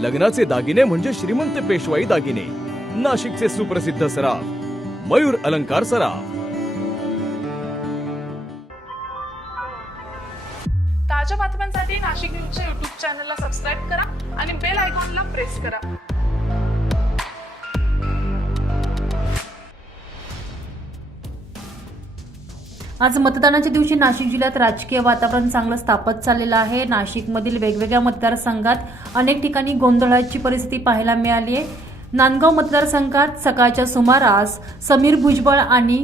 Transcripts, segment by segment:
लग्नाचे दागिने म्हणजे श्रीमंत पेशवाई दागिने, नाशिकचे सुप्रसिद्ध सराफ मयूर अलंकार सराफ। ताज्या बातम्यांसाठी नाशिक न्यूजच्या YouTube चॅनलला सबस्क्राईब करा आणि बेल आयकॉनला प्रेस करा। आज मतदानाच्या दिवशी नाशिक जिल्ह्यात राजकीय वातावरण चांगलं स्थापित चाललेलं आहे। नाशिकमधील वेगवेगळ्या मतदारसंघात अनेक ठिकाणी गोंधळाची परिस्थिती पाहायला मिळाली आहे। नांदगाव मतदारसंघात सकाळच्या सुमारास समीर भुजबळ आणि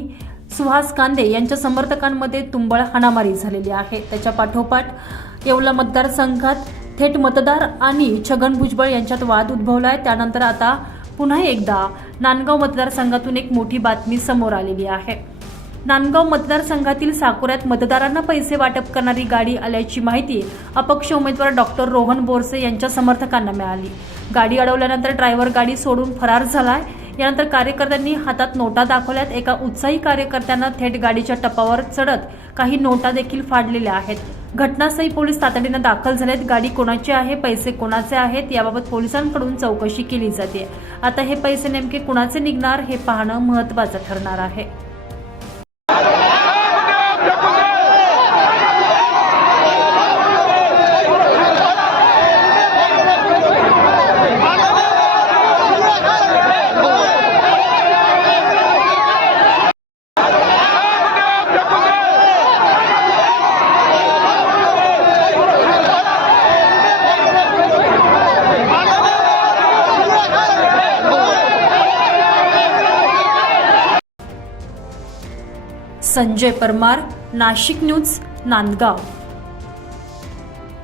सुहास कांदे यांच्या समर्थकांमध्ये तुंबळ हाणामारी झालेली आहे। त्याच्या पाठोपाठ येवला मतदारसंघात थेट मतदार आणि छगन भुजबळ यांच्यात वाद उद्भवला आहे। त्यानंतर आता पुन्हा एकदा नांदगाव मतदारसंघातून एक मोठी बातमी समोर आलेली आहे। नांदगाव मतदारसंघातील साकोऱ्यात मतदारांना पैसे वाटप करणारी गाडी आल्याची माहिती अपक्ष उमेदवार डॉक्टर रोहन बोरसे यांच्या समर्थकांना मिळाली। गाडी अडवल्यानंतर ड्रायव्हर गाडी सोडून फरार झालाय। यानंतर कार्यकर्त्यांनी हातात नोटा दाखवल्यात। एका उत्साही कार्यकर्त्यांना थेट गाडीच्या टपावर चढत काही नोटा देखील फाडलेल्या आहेत। घटनास्थळी पोलीस तातडीने दाखल झालेत। गाडी कोणाची आहे, पैसे कोणाचे आहेत याबाबत पोलिसांकडून चौकशी केली जाते। आता हे पैसे नेमके कुणाचे निघणार हे पाहणं महत्त्वाचं ठरणार आहे। संजय परमार, नाशिक न्यूज, नांदगाव।